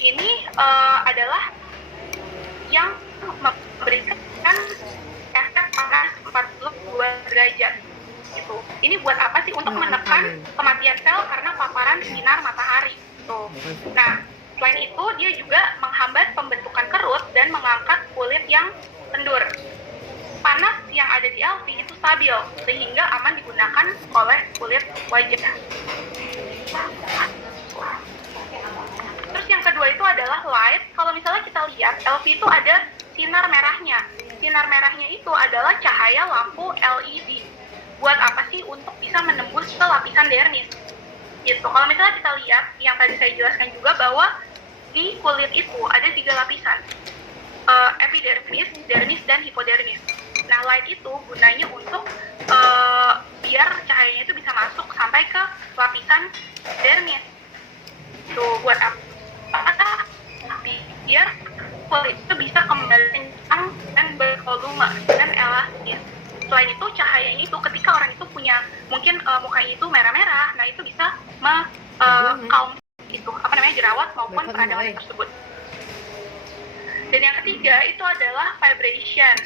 ini adalah yang memberikan efek panas 42 derajat. Gitu. Ini buat apa sih? Untuk menekan kematian sel karena paparan sinar matahari. Tuh. Nah, selain itu dia juga menghambat pembentukan kerut dan mengangkat kulit yang kendur. Panas yang ada di LV itu stabil sehingga aman digunakan oleh kulit wajah. Terus yang kedua itu adalah light. Kalau misalnya kita lihat LV itu ada sinar merahnya. Sinar merahnya itu adalah cahaya lampu LED. Buat apa sih? Untuk bisa menembus ke lapisan dermis. Gitu. Kalau misalnya kita lihat yang tadi saya jelaskan juga bahwa di kulit itu ada 3 lapisan. Epidermis, dermis, dan hipodermis. Nah, light itu gunanya untuk biar cahayanya itu bisa masuk sampai ke lapisan dermis. Tuh, buat apa? Biar kulit itu bisa kembali kencang dan bervolume dan elastis. Selain itu, cahayanya itu ketika orang itu punya mungkin mukanya itu merah-merah, nah itu bisa calm itu jerawat maupun peradangan tersebut. Dan yang ketiga itu adalah vibration.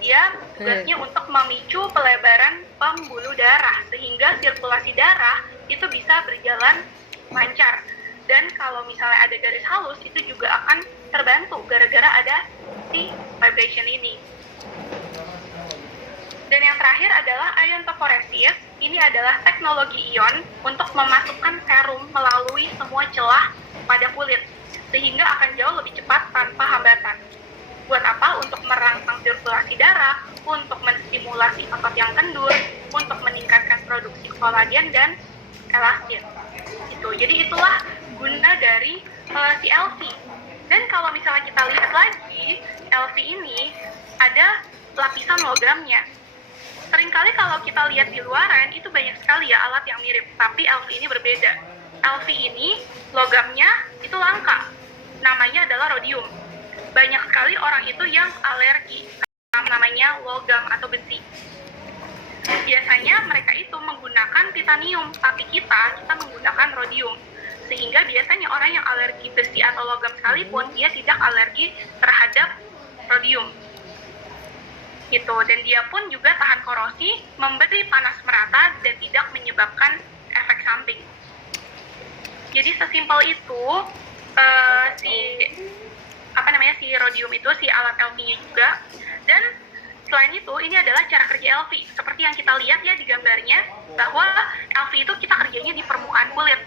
Dia tugasnya untuk memicu pelebaran pembuluh darah sehingga sirkulasi darah itu bisa berjalan lancar. Dan kalau misalnya ada garis halus itu juga akan terbantu gara-gara ada si vibration ini. Dan yang terakhir adalah iontophoresis. Ini adalah teknologi ion untuk memasukkan serum melalui semua celah pada kulit sehingga akan jauh lebih cepat tanpa hambatan. Buat apa? Untuk merangsang sirkulasi darah, untuk menstimulasi otot yang kendur, untuk meningkatkan produksi kolagen dan elastin. Gitu. Jadi itulah guna dari si LV. Dan kalau misalnya kita lihat lagi, LV ini ada lapisan logamnya. Seringkali kalau kita lihat di luaran, itu banyak sekali ya alat yang mirip, tapi LV ini berbeda. LV ini logamnya itu langka, namanya adalah rhodium. Banyak sekali orang itu yang alergi, namanya logam atau besi. Biasanya mereka itu menggunakan titanium, tapi kita menggunakan rhodium. Sehingga biasanya orang yang alergi besi atau logam sekalipun, dia tidak alergi terhadap rhodium. Gitu. Dan dia pun juga tahan korosi, memberi panas merata, dan tidak menyebabkan efek samping. Jadi sesimpel itu si rhodium itu, si alat LV-nya juga. Dan selain itu, ini adalah cara kerja LV. Seperti yang kita lihat ya di gambarnya, bahwa LV itu kita kerjanya di permukaan kulit.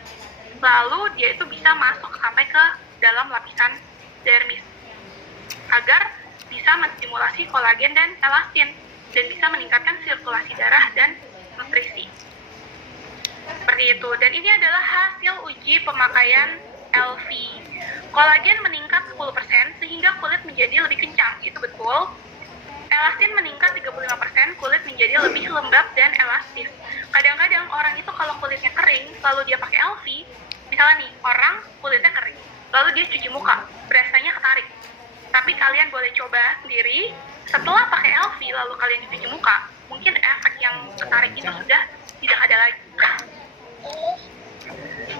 Lalu dia itu bisa masuk sampai ke dalam lapisan dermis. Agar bisa menstimulasi kolagen dan elastin, dan bisa meningkatkan sirkulasi darah dan nutrisi. Seperti itu. Dan ini adalah hasil uji pemakaian LV. Kolagen meningkat 10% sehingga kulit menjadi lebih kencang. Itu betul. Elastin meningkat 35%, kulit menjadi lebih lembab dan elastis. Kadang-kadang orang itu kalau kulitnya kering, lalu dia pakai LV, misalnya nih, orang kulitnya kering, lalu dia cuci muka, berasanya ketarik. Tapi kalian boleh coba sendiri, setelah pakai LV lalu kalian cuci muka, mungkin efek yang ketarik itu sudah tidak ada lagi.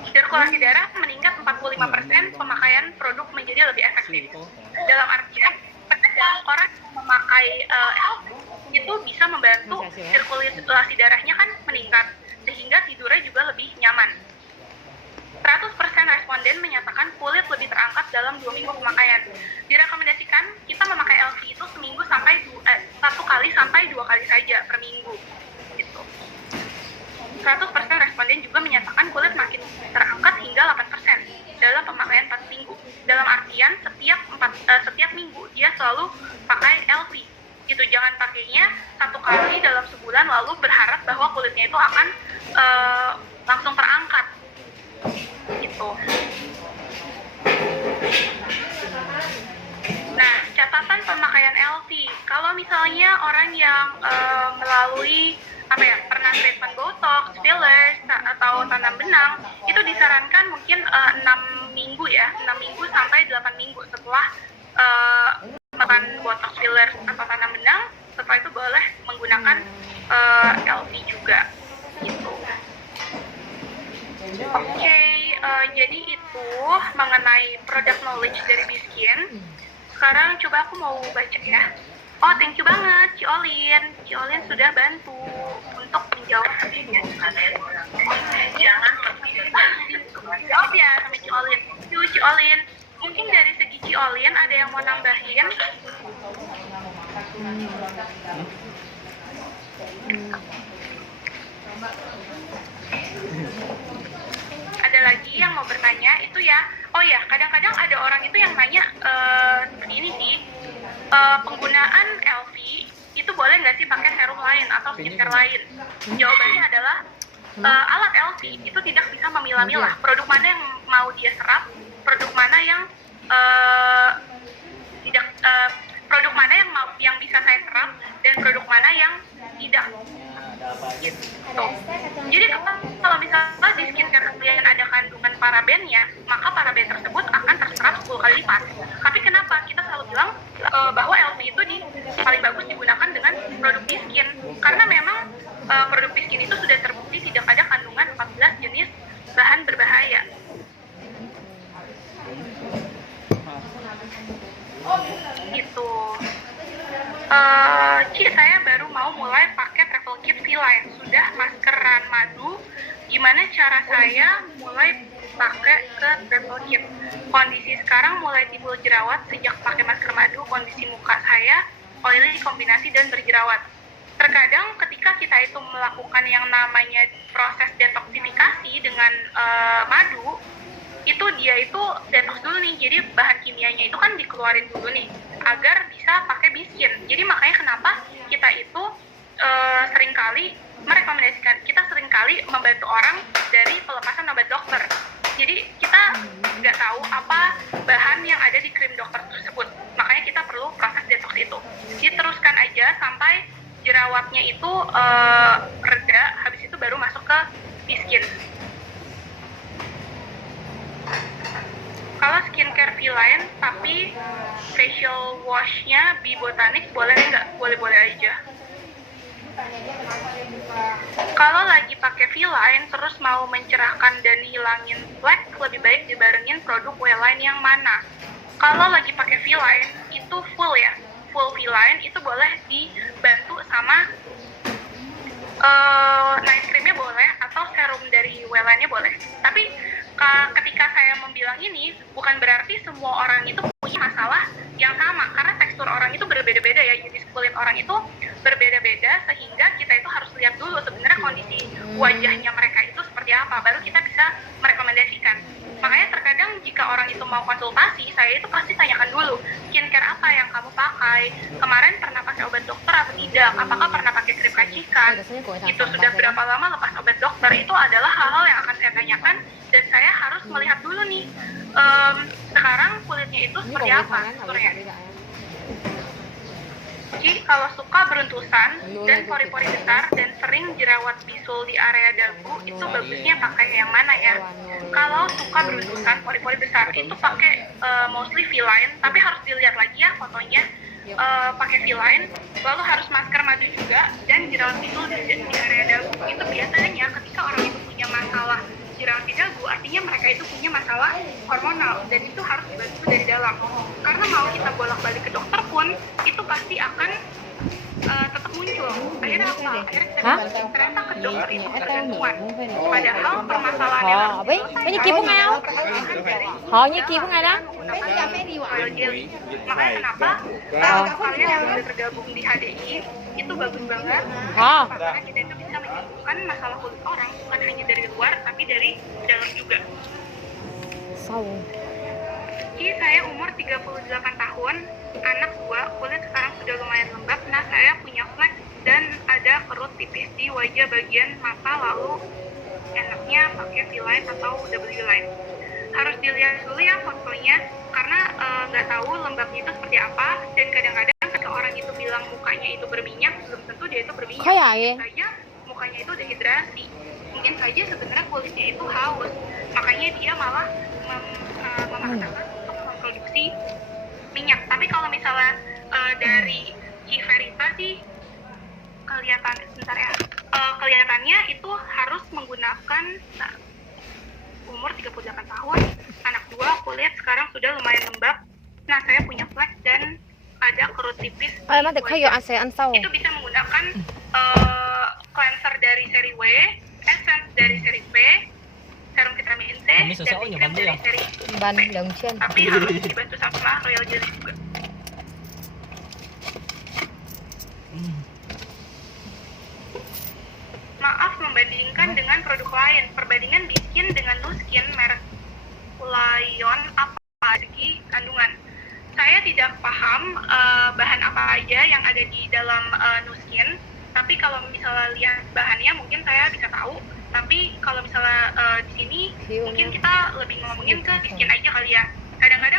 Sirkulasi darah meningkat 45%, pemakaian produk menjadi lebih efektif. Dalam artian, kadang orang memakai LV itu bisa membantu sirkulasi darahnya kan meningkat, sehingga tidurnya juga lebih nyaman. 100% responden menyatakan kulit lebih terangkat dalam 2 minggu pemakaian. Direkomendasikan kita memakai LV itu seminggu sampai 1 kali sampai 2 kali saja per minggu. Gitu. 100% responden juga menyatakan kulit makin terangkat hingga 8% dalam pemakaian 4 minggu. Dalam artian setiap minggu dia selalu pakai LV. Gitu, jangan pakainya 1 kali dalam sebulan lalu berharap bahwa kulitnya itu akan langsung terangkat. Gitu. Nah, catatan pemakaian LV. Kalau misalnya orang yang melalui pernah treatment botox, fillers, atau tanam benang, itu disarankan mungkin 6 minggu ya, 6 minggu sampai 8 minggu setelah melakukan botox, fillers, atau tanam benang. Setelah itu boleh menggunakan LV juga. Gitu. Oke, jadi itu mengenai product knowledge dari Biskin. Sekarang coba aku mau baca ya. Oh, thank you banget Ci Olin. Ci Olin sudah bantu untuk menjawab pertanyaannya. Jangan jawab ya sama Ci Olin. Yuk Ci Olin. Mungkin dari segi Ci Olin ada yang mau nambahin? Ada lagi yang mau bertanya itu ya. Oh ya, kadang-kadang ada orang itu yang nanya seperti ini sih, penggunaan LV itu boleh nggak sih pakai serum lain atau skincare lain? Jawabannya adalah alat LV itu tidak bisa memilah-milah produk mana yang mau dia serap, produk mana yang tidak, produk mana yang bisa saya serap, dan produk mana yang tidak. Gitu. Jadi kalau misalnya di skincare kalian ada kandungan parabennya, maka paraben tersebut akan terserap 10 kali lipat. Tapi kenapa kita selalu bilang bahwa LV itu paling bagus digunakan dengan produk Biskin? Karena memang produk Biskin itu sudah terbukti tidak ada kandungan 14 jenis bahan berbahaya. Gitu. Ci, saya baru mau mulai pakai travel kit V-Line. Sudah maskeran madu. Gimana cara saya mulai pakai ke travel kit? Kondisi sekarang mulai timbul jerawat sejak pakai masker madu. Kondisi muka saya oily kombinasi dan berjerawat. Terkadang ketika kita itu melakukan yang namanya proses detoksifikasi dengan madu, itu dia itu detox dulu nih, jadi bahan kimianya itu kan dikeluarin dulu nih agar bisa pakai Biskin. Jadi makanya kenapa kita itu seringkali merekomendasikan, kita seringkali membantu orang dari pelepasan obat dokter. Jadi kita nggak tahu apa bahan yang ada di krim dokter tersebut, makanya kita perlu proses detox itu. Diteruskan aja sampai jerawatnya itu reda, habis itu baru masuk ke Biskin. Kalau skincare V-Line tapi facial wash-nya Biobotanix boleh nggak? Boleh-boleh aja. Kalau lagi pakai V-Line terus mau mencerahkan dan hilangin flek, lebih baik dibarengin produk W-Line yang mana? Kalau lagi pakai V-Line itu full ya, full V-Line itu boleh dibantu sama night cream-nya boleh atau serum dari W-Line-nya boleh. Tapi ketika saya membilang ini bukan berarti semua orang itu punya masalah yang sama, karena tekstur orang itu berbeda-beda ya, jadi kulit orang itu berbeda-beda, sehingga kita itu harus lihat dulu sebenarnya kondisi wajahnya mereka itu seperti apa, baru kita bisa merekomendasikan. Makanya terkadang jika orang itu mau konsultasi, saya itu pasti tanyakan dulu, skincare apa yang kamu pakai, kemarin pernah pakai obat dokter atau tidak, apakah pernah pakai krim kacikan, itu sudah berapa lama lepas obat dokter, itu adalah hal-hal yang akan saya tanyakan, dan saya harus melihat dulu nih sekarang kulitnya itu seperti apa teksturnya. Jadi kalau suka beruntusan dan pori-pori besar dan sering jerawat bisul di area dagu, itu bagusnya pakai yang mana ya? Kalau suka beruntusan pori-pori besar itu pakai mostly V-Line, tapi harus dilihat lagi ya fotonya. Pakai V-Line, lalu harus masker madu juga, dan jerawat bisul di area dagu. Itu biasanya ketika orang itu punya masalah jerawat di dagu, artinya mereka itu punya masalah hormonal, dan itu harus dibantu dari dalam. Karena mau kita bolak-balik ke dokter pun, itu pasti akan tetap muncul. Akhirnya apa? Akhirnya kita ternyata ke dokter itu ketergantungan. Padahal permasalahan yang harus Như kia Phúc Ao Họ như kia Phúc Ao đó. Makanya kenapa kalau kalian yang sudah tergabung di HDI itu bagus banget. Karena kita itu bisa menyembuhkan masalah kulit orang, bukan hanya dari luar tapi dari dalam juga. Jadi saya umur 38 tahun, anak 2, kulit sekarang sudah lumayan lembab. Nah, saya punya flek dan ada kerut tipis di wajah bagian mata, lalu enaknya pakai V-Line atau W-Line. Harus dilihat dulu ya fotonya, karena nggak tahu lembabnya itu seperti apa, dan kadang-kadang ketika orang itu bilang mukanya itu berminyak, belum tentu dia itu berminyak. Mungkin saja mukanya itu dehidrasi, mungkin saja sebenarnya kulitnya itu haus, makanya dia malah memaksakan untuk memproduksi minyak. Tapi kalau misalnya dari Iverita sih kelihatannya itu harus menggunakan berumur 38 tahun, anak 2, kulit sekarang sudah lumayan lembab. Nah, saya punya flek dan ada kerut tipis di Emang dek kayo wajah. ase an sau. Itu bisa menggunakan cleanser dari seri W, essence dari seri V, serum vitamin C, dan krim dari seri Ban V. dong chen. Tapi harus dibantu sama Royal Jelly juga. Maaf membandingkan dengan produk lain. Perbandingan bikin dengan Nu Skin merek Lion apa segi kandungan. Saya tidak paham bahan apa aja yang ada di dalam Nu Skin. Tapi kalau misalnya lihat bahannya mungkin saya bisa tahu. Tapi kalau misalnya di sini mungkin kita lebih ngomongin ke skin aja kali ya. Kadang-kadang